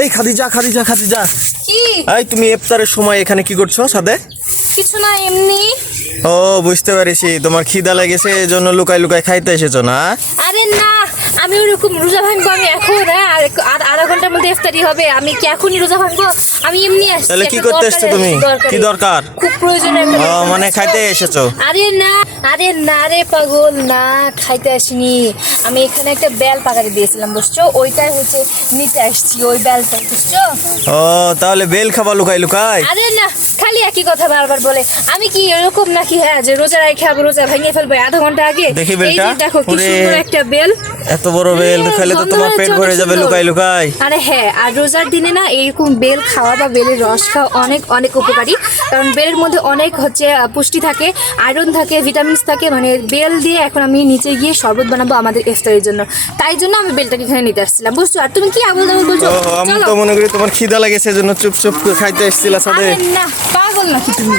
এই খাদিজা খাদিজা খাদিজা, কি? এই তুমি ইফতারের সময় এখানে কি করছো সাথে? কিছু না, এমনি। ও বুঝতে পেরেছি, তোমার খিদা লেগেছে এজন্য লুকাই লুকাই খাইতে এসেছো না? আরে না, আমি ওরকম রোজা ভাঙবো আমি এখন? হ্যাঁ, আর আধা ঘন্টার মধ্যে ইফতারি হবে, আমি কি এখনই রোজা ভাঙবো? আমি এমনি আসছি। তাহলে কি একটা করতে দরকারে এসছো তুমি? দরকারে। কি দরকার? খুব প্রয়োজনীয় একটা ও দরকার। মানে খাইতে এসেছো? আরে না রে পাগল, না খাইতে আসিনি। আমি এখানে একটা বেল পাকাতে দিয়েছিলাম, বুঝছো? ওইটাই হচ্ছে নিতে আসছি, ওই বেলটা, বুঝছো? ও তাহলে বেল খাবা লুকাই লুকাই? আরে না, খালি একই কথা বারবার বলে। আমি কি এরকম নাকি, হ্যাঁ, যে রোজা রাখে আবার রোজা ভেঙে ফেলবো আধা ঘন্টা আগে? দেখি এই বেলটা। যে দেখো কি ওরে, সুন্দর একটা বেল। এত বড় বেল খেলে তো গন্ধ তোমার হচ্ছে পেট অনেক ভরে যাবে সুন্দর। লুকাই লুকাই। আরে হ্যাঁ, আর রোজার দিনে না এরকম বেল খাওয়া বা বেলের রস খাওয়া অনেক অনেক উপকারী। কারণ বেলের মধ্যে অনেক হচ্ছে পুষ্টি থাকে, আয়রন থাকে, ভিটামিনস থাকে। মানে বেল দিয়ে এখন আমি নিচে গিয়ে শরবত বানাবো আমাদের ইফতারের জন্য। তাই জন্য আমি বেলটাকে এখানে নিতে আসছিলাম, বুঝছো? আর তুমি কি আবল তাবল বলছো? ও আমি চলো। তো মনে করি তোমার খিদা লেগেছে এজন্য চুপ চুপ করে খাইতে এসেছিলা সাথে। আরে না, পাগল নাকি তুমি?